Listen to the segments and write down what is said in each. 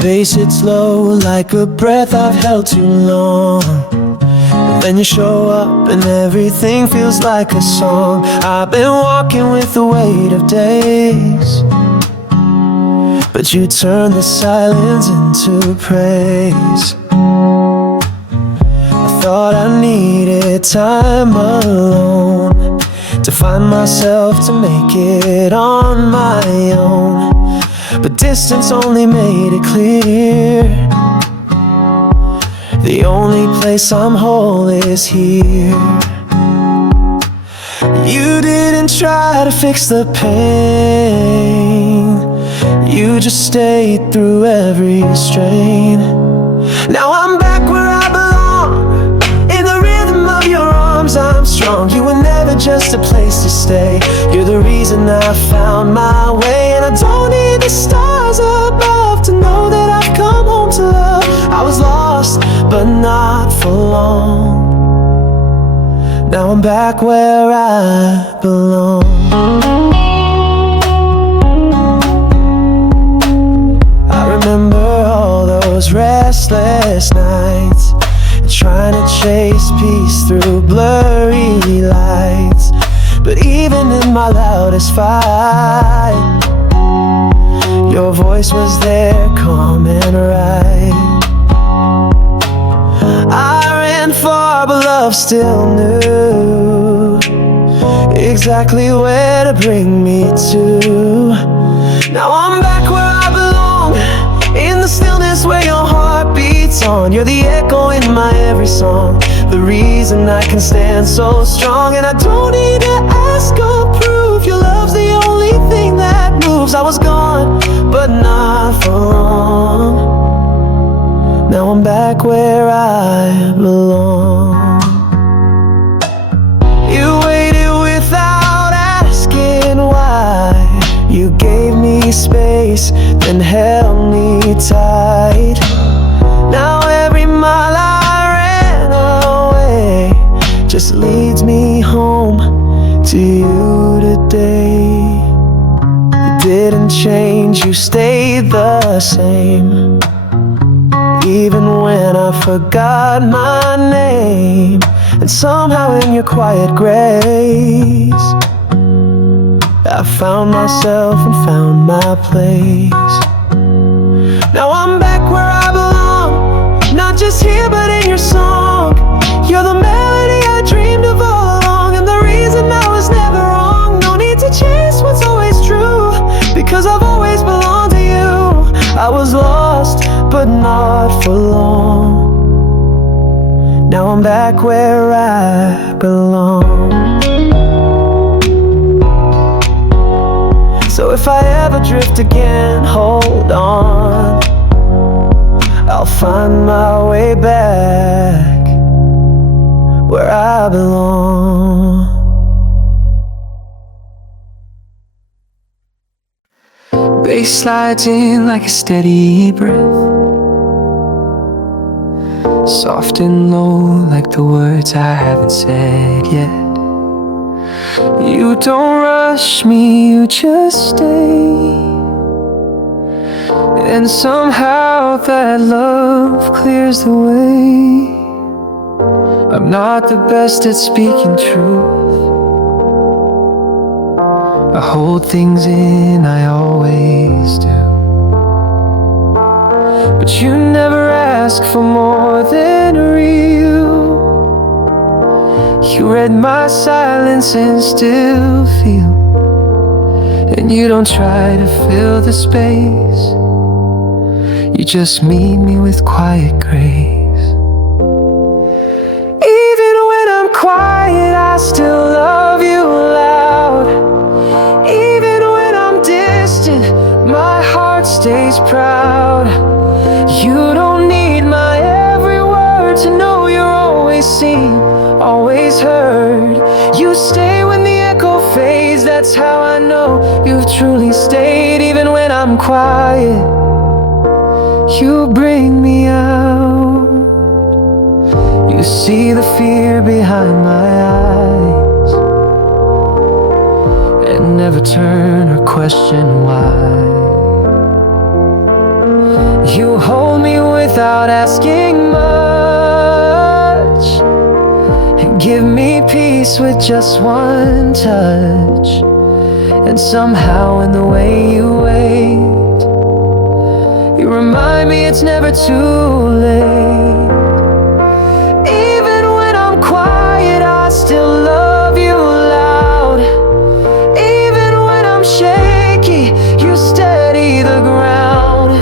Pace it slow like a breath I've held too long. Then you show up and everything feels like a song. I've been walking with the weight of days, but you turn the silence into praise. I thought I needed time alone to find myself, to make it on my own. But distance only made it clear, the only place I'm whole is here. You didn't try to fix the pain, you just stayed through every strain. Now I'm back where I belong, in the rhythm of your arms I'm strong. You were never just a place to stay, you're the reason I found my way. And I don't need the stars above to know that I've come home to love. I was lost, but not for long. Now I'm back where I belong. I remember all those restless nights, trying to chase peace through blurry lights. But even in my loudest fight, your voice was there, calm and right. I ran far, but love still knew exactly where to bring me to. Now I'm back where I belong, in the stillness where your heart beats on. You're the echo in my every song, the reason I can stand so strong. And I don't need to ask or prove, your love's the only thing that moves. I was gone, but not for long. Now I'm back where I belong. You waited without asking why. You gave me space, then held me tight. Now every mile I ran away just leads me home to you today. You didn't change, you stayed the same, even when I forgot my name. And somehow in your quiet grace I found myself and found my place. Now I'm back where I belong, not just here but in your song. You're the melody I dreamed of all along, and the reason I was never wrong. No need to chase what's always true, because I've always belonged to you. I was lost, but not for long. Now I'm back where I belong. So if I ever drift again, hold on, I'll find my way back where I belong. Bass slides in like a steady breath, soft and low like the words I haven't said yet. You don't rush me, you just stay, and somehow that love clears the way. I'm not the best at speaking truth, I hold things in, I always do. But you never ask for more than real. You read my silence and still feel, and you don't try to fill the space, you just meet me with quiet grace. Even when I'm quiet, I still love you loud. Even when I'm distant, my heart stays proud. You don't need my every word to know you're always seen, always heard. You stay when the echo fades, that's how I know you've truly stayed. Even when I'm quiet, you bring me out. You see the fear behind my eyes, and never turn or question why. You hold me without asking much, and give me peace with just one touch. And somehow in the way you wait, you remind me it's never too late. Even when I'm quiet, I still love you loud. Even when I'm shaky, you steady the ground.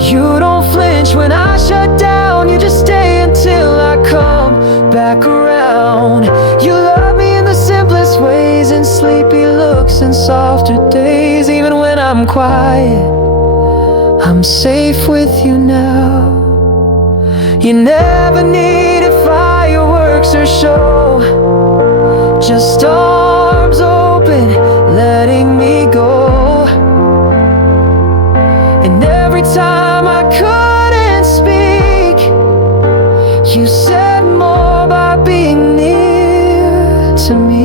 You don't flinch when I shut down, you just stay until I come back around. You love me in the simplest ways, in sleepy looks and softer days. Even when I'm quiet, I'm safe with you now. You never needed fireworks or show, just arms open, letting me go. And every time I couldn't speak, you said more by being near to me.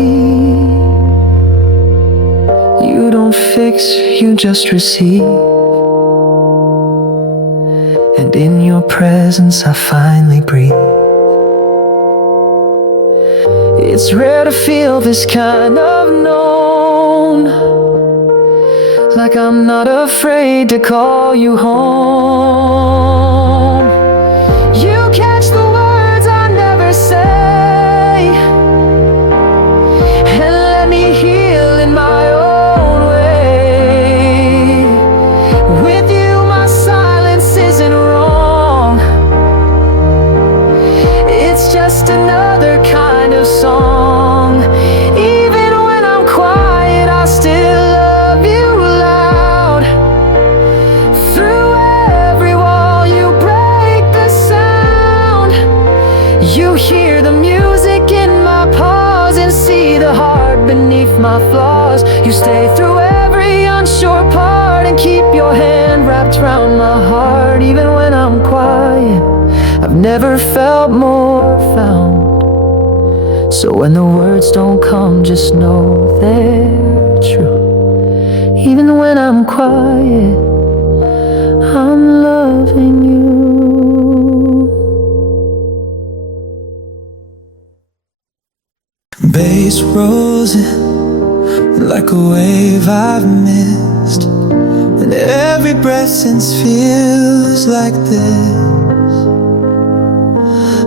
You don't fix, you just receive. And in your presence I finally breathe. It's rare to feel this kind of known, like I'm not afraid to call you home. You catch the words I never say, and let me heal in my own way. With you my silence isn't wrong, it's just another kind of song. Even when I'm quiet, I still love you loud. Through every wall you break the sound. You hear the music in my pause and see the heart beneath my flaws. You stay through every unsure part and keep your hand wrapped around my heart. Even when I'm quiet, I've never felt more found. So when the words don't come, just know they're true. Even when I'm quiet, I'm loving you. Bass rolls in like a wave I've missed, and every breath since feels like this.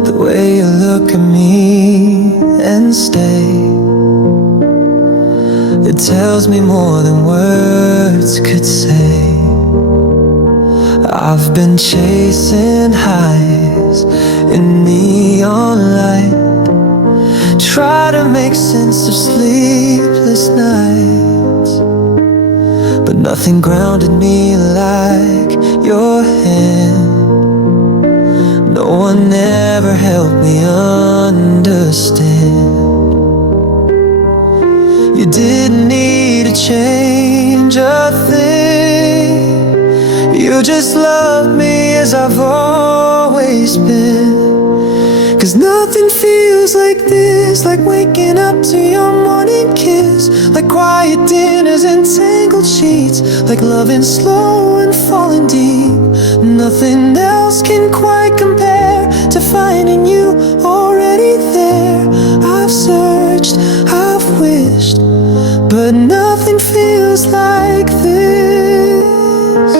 The way you look at me and stay, it tells me more than words could say. I've been chasing highs in neon light, try to make sense of sleepless nights, but nothing grounded me like your hand. No one ever helped me understand. You didn't need to change a thing, you just loved me as I've always been. 'Cause nothing feels like this, like waking up to your morning kiss, like quiet dinners and tangled sheets, like loving slow and falling deep. Nothing else can quite compare to finding you already there. I've searched, I've wished, but nothing feels like this.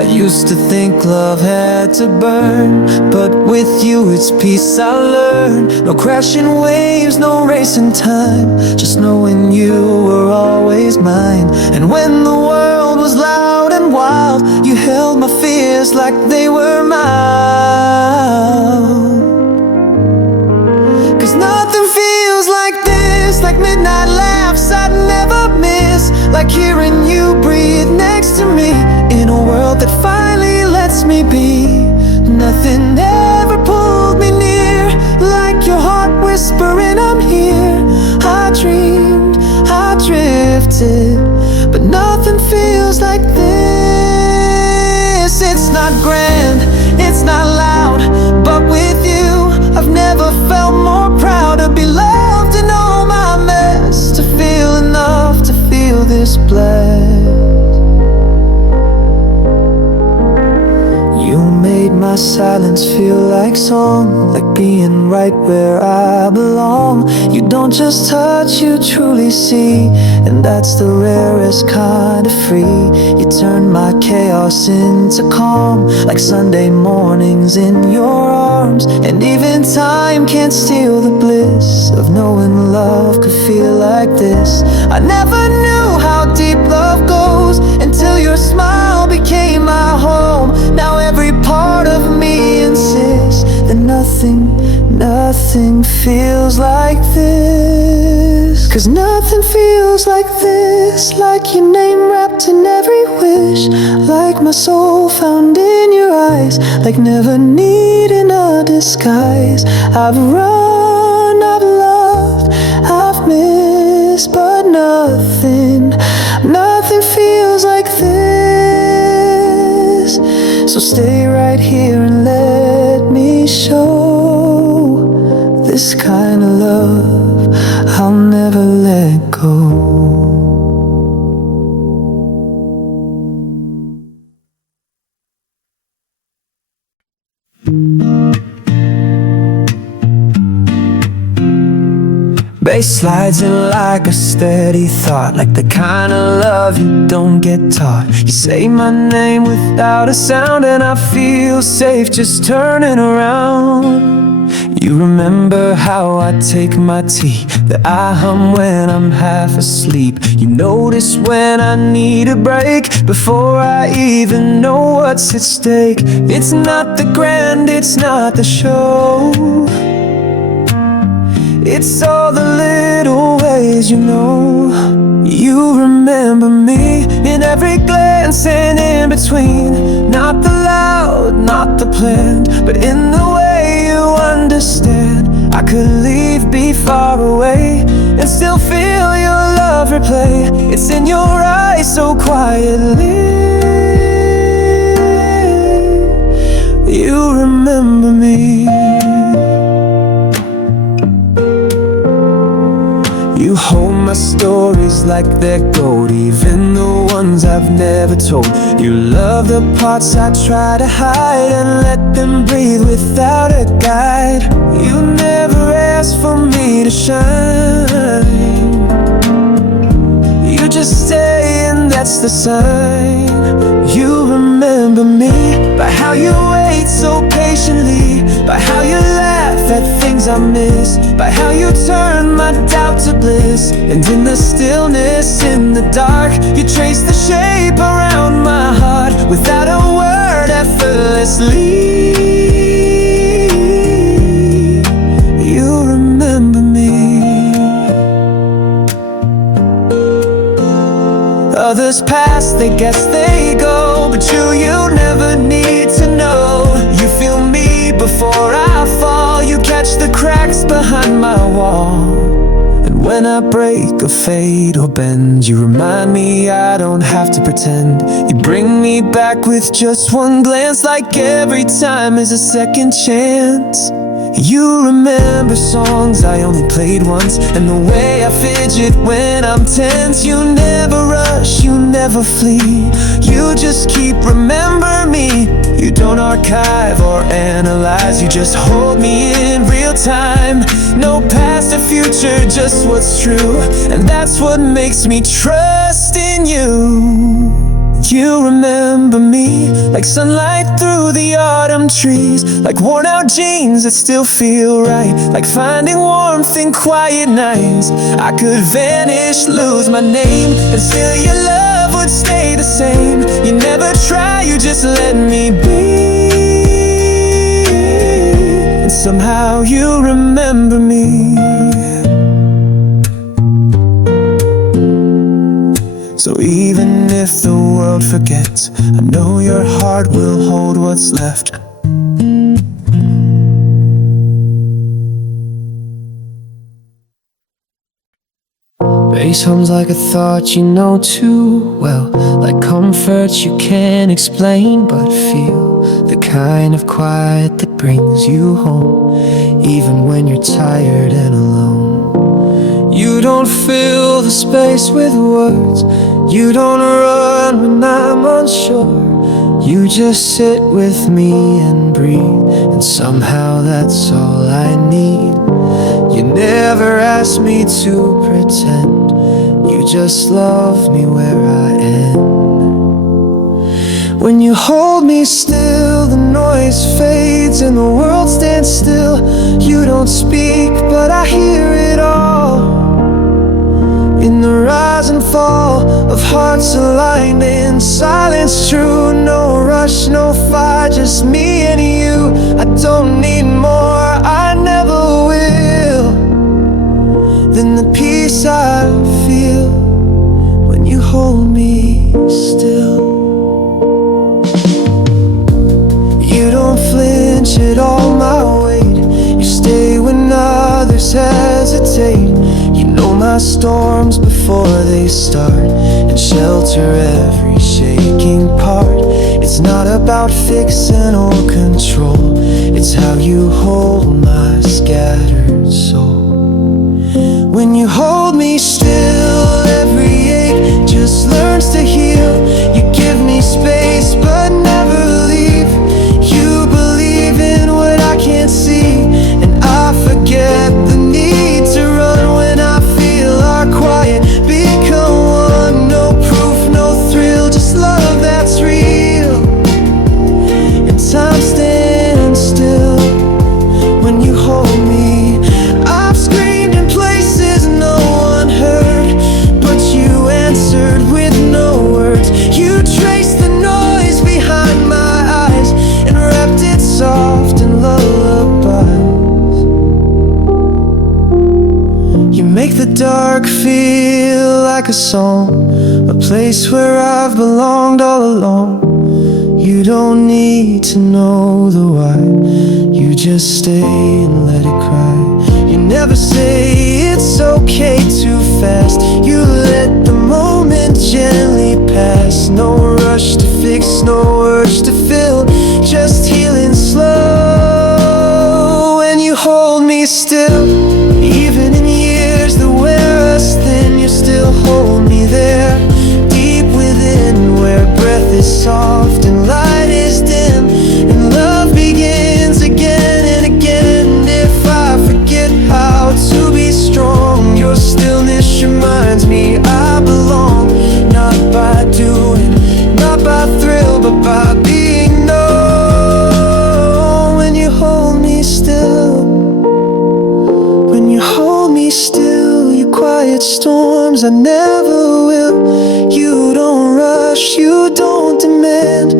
I used to think love had to burn, but with you it's peace I learned. No crashing waves, no racing time, just knowing you were always mine. And when the world was loud and wild, you held my fears like they were mine. 'Cause nothing feels like this, like midnight laughs I'd never miss, like hearing you breathe next to me in a world that finally lets me be. Nothing ever pulled me near like your heart whispering I'm here. I dreamed, I drifted, but nothing feels like this. It's not grand, it's not loud, but with you I've never felt more proud to be loved in all my mess, to feel enough to feel this blessed. my silence feel like song, like being right where I belong. You don't just touch, you truly see, and that's the rarest kind of free. You turn my chaos into calm, like Sunday mornings in your arms. And even time can't steal the bliss of knowing love could feel like this. I never knew how deep love goes until your smile became my home. Now every part of me insists that nothing feels like this. 'Cause nothing feels like this, like your name wrapped in every wish, like my soul found in your eyes, like never needing a disguise. I've run, I've loved, I've missed, but nothing feels like this. So stay right here and let me show this kind of love I'll never let go. Bass slides in like a steady thought, like the kind of love you don't get taught. You say my name without a sound and I feel safe just turning around. You remember how I take my tea, that I hum when I'm half asleep. You notice when I need a break before I even know what's at stake. It's not the grand, it's not the show, it's all the little ways you know. You remember me in every glance and in between. Not the loud, not the planned, but in the way you understand. I could leave, be far away, and still feel your love replay. It's in your eyes so quietly. You remember me. You hold my stories like they're gold, even the ones I've never told. You love the parts I try to hide and let them breathe without a guide. You never ask for me to shine, you just stay and that's the sign. You remember me by how you wait so patiently, by how you laugh at things I miss, by how you turn my doubt to bliss. And in the stillness, in the dark, you trace the shape around my heart without a word, effortlessly. You remember me. Others pass, they guess they go, but you never need to know. You feel me before I fall, you catch the cracks behind my wall. And when I break or fade or bend, you remind me I don't have to pretend. You bring me back with just one glance, like every time is a second chance. You remember songs I only played once, and the way I fidget when I'm tense. You never rush, you never flee, you just keep remember me. You don't archive or analyze, you just hold me in real time. No past or future, just what's true, and that's what makes me trust in you. You remember me like sunlight through the autumn trees, like worn out jeans that still feel right, like finding warmth in quiet nights. I could vanish, lose my name, and still your love would stay the same. You never try, you just let me be, and somehow you remember me. So even if the world forgets, I know your heart will hold what's left. Bass hums like a thought you know too well, like comfort you can't explain but feel, the kind of quiet that brings you home, even when you're tired and alone. You don't fill the space with words, you don't run when I'm unsure, You just sit with me and breathe, and somehow that's all I need. You never ask me to pretend, you just love me where I am. When you hold me still, the noise fades and the world stands still. You don't speak, but I hear it all. In the rise and fall of hearts aligned in silence true. No rush, no fight, just me and you. I don't need more, I never will, than the peace I feel when you hold me still. You don't flinch at all my weight. You stay when others hesitate. You know my storms before they start, and shelter every shaking part. It's not about fixing or control, it's how you hold my scattered soul. When you hold me still, every ache just learns to heal. You give me space but never leave. You believe in what I can't see, and I forget the need to run when I feel our quiet become one. No proof, no thrill, just love that's real. And time stands still when you hold me. I've screamed in places no one heard, but you answered with no words. You traced the noise behind my eyes and wrapped it soft in lullabies. You make the dark feel like a song, a place where I've belonged all along. You don't need to know the why, you just stay and let it cry. You never say it's okay too fast, you let the moment gently pass. No rush to fix, no urge to fill, just healing slow. When you hold me still, even in years that wear us thin, you still hold me there, deep within, where breath is soft and light is dim, and love begins again and again. And if I forget how to be strong, your stillness reminds me I belong. Not by doing, not by thrill, but by being known. When you hold me still, when you hold me still, you quiet storms I never will. You don't rush, you don't demand,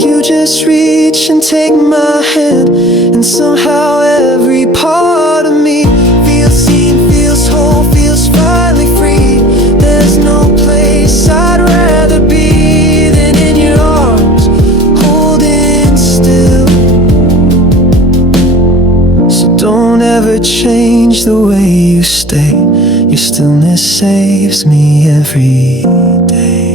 you just reach and take my hand. And somehow every part of me feels seen, feels whole, feels finally free. There's no place I'd rather be than in your arms, holding still. So don't ever change the way you stay, your stillness saves me every day.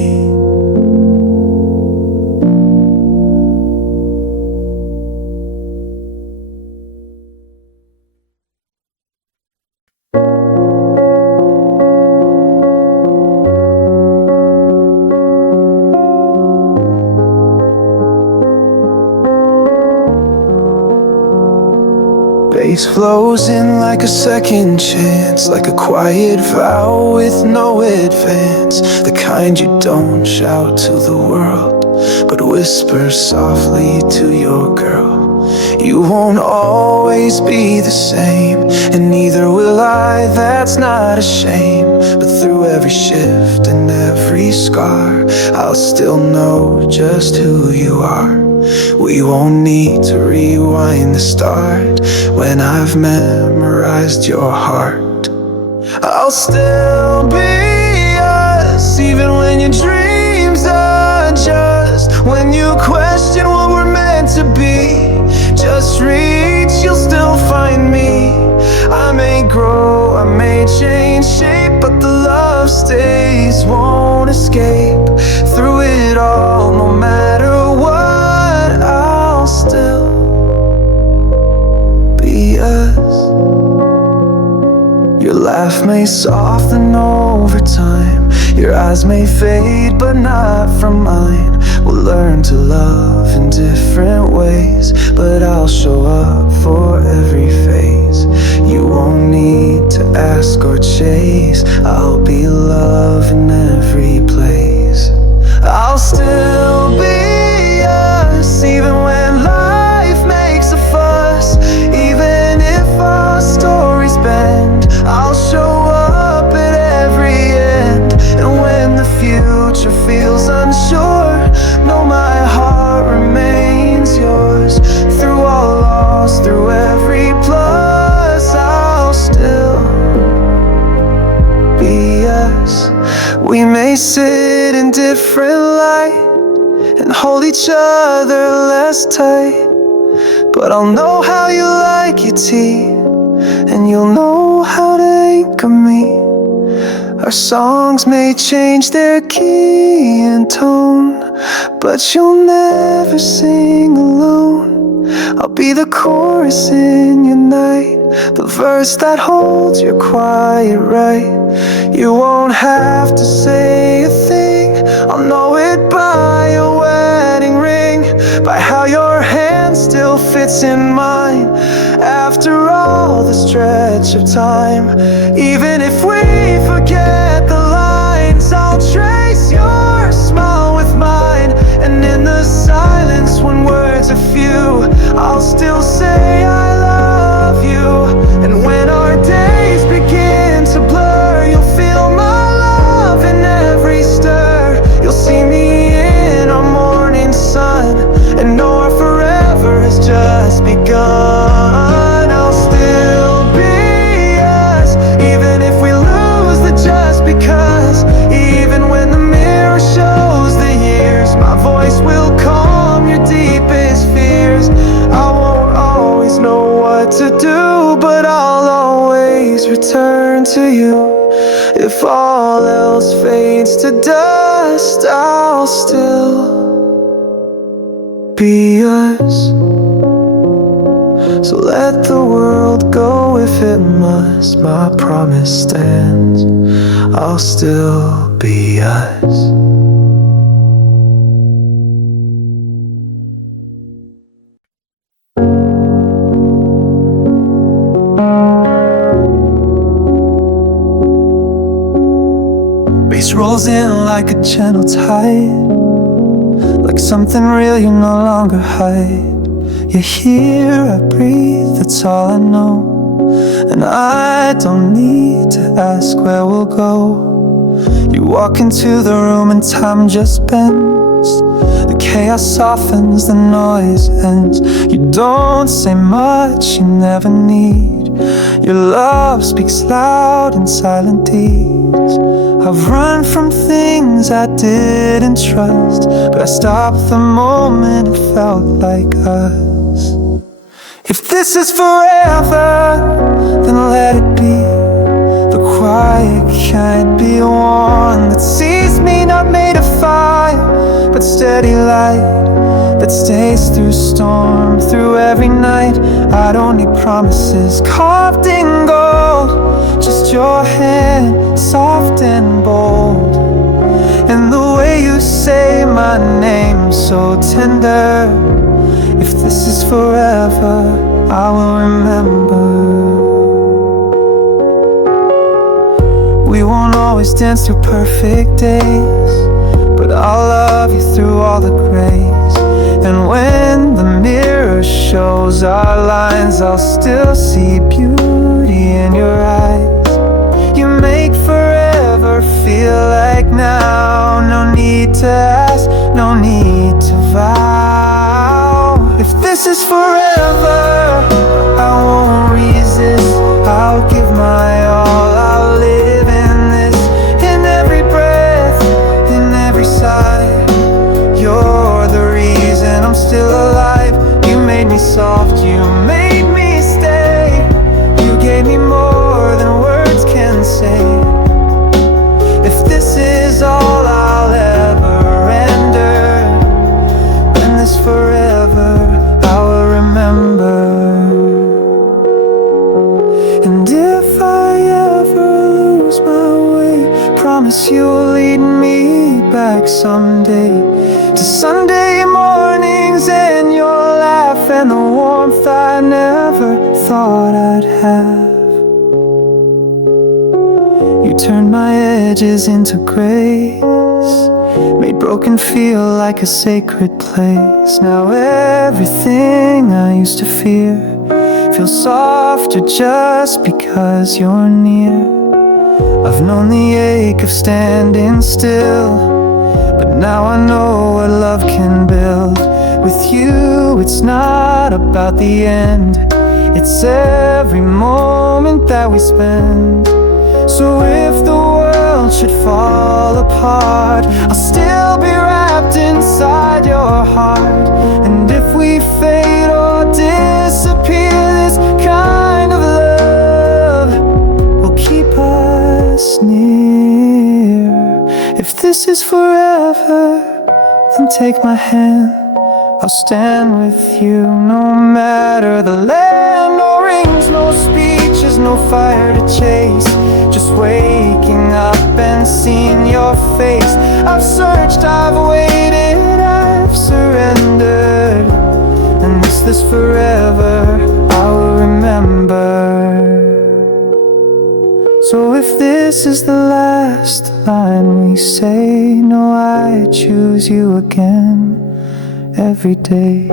Bass flows in like a second chance, like a quiet vow with no advance. The kind you don't shout to the world, but whisper softly to your girl. You won't always be the same, and neither will I, that's not a shame. But through every shift and every scar, I'll still know just who you are. We won't need to rewind the start when I've memorized your heart. I'll still be us, even when your dreams adjust. When you question what we're meant to be, just reach, you'll still find me. I may grow, I may change shape, but the love stays, won't escape. Through it all, no matter what, I'll still be us. Your laugh may soften over time, Your eyes may fade, but not from mine. We'll learn to love in different ways, but I'll show up for every phase. You won't need to ask or chase. I'll be love in every place. I'll still be us, even when life makes a fuss. Even if our stories bend, I'll show up at every end. And when the future feels unsure, know my heart remains yours. Through all loss, through every plus, I'll still be us. We may sit in different light and hold each other less tight, but I'll know how you like your tea, and you'll know how to anchor me. Our songs may change their key and tone, but you'll never sing alone. I'll be the chorus in your night, the verse that holds your quiet right. You won't have to say a thing, I'll know it by your wedding ring, by how your hand still fits in mine after all the stretch of time. Even if we forget the lines, I'll trace your smile with mine. And in the silence when words are few, I'll still say I love you. And when our days begin to blur, you'll feel my love in every stir. You'll see me in our morning sun, and know our forever has just begun. I'll still be us, even if we lose the just because. Even when the mirror shows the years, my voice will calm your deepest fears. I won't always know what to do, but I'll always return to you. If all else fades to dust, I'll still be us. So let the world go if it must, my promise stands. I'll still be us. Bass rolls in like a gentle tide, like something real you no longer hide. You're here, I breathe, that's all I know. And I don't need to ask where we'll go. You walk into the room and time just bends. The chaos softens, the noise ends. You don't say much, you never need. Your love speaks loud in silent deeds. I've run from things I didn't trust, but I stopped the moment it felt like us. If this is forever, then let it be. The quiet can't be the one that sees me, not made of fire, but steady light that stays through storm, through every night. I don't need promises carved in gold, just your hand, soft and bold. And the way you say my name, so tender. If this is forever, I will remember. We won't always dance through perfect days, but I'll love you through all the grays. And when the mirror shows our lines, I'll still see beauty in your eyes. You make forever feel like now. No need to ask, no need to vow. If this is forever, I won't resist. I'll give my all, I'll live in this. In every breath, in every sigh, you're the reason I'm still alive. You made me soft, you made me stay. You gave me more than words can say. If this is all I'll ever someday, to Sunday mornings and your laugh and the warmth I never thought I'd have. You turned my edges into grace, made broken feel like a sacred place. Now everything I used to fear feels softer just because you're near. I've known the ache of standing still, but now I know what love can build. With you it's not about the end, it's every moment that we spend. So if the world should fall apart, I'll still be wrapped inside your heart. And if we fade or disappear, this kind of love will keep us near. If this is forever, then take my hand, I'll stand with you no matter the land. No rings, no speeches, no fire to chase, just waking up and seeing your face. I've searched, I've waited, I've surrendered, and this forever I will remember. So if this is the last line we say, no, I choose you again every day.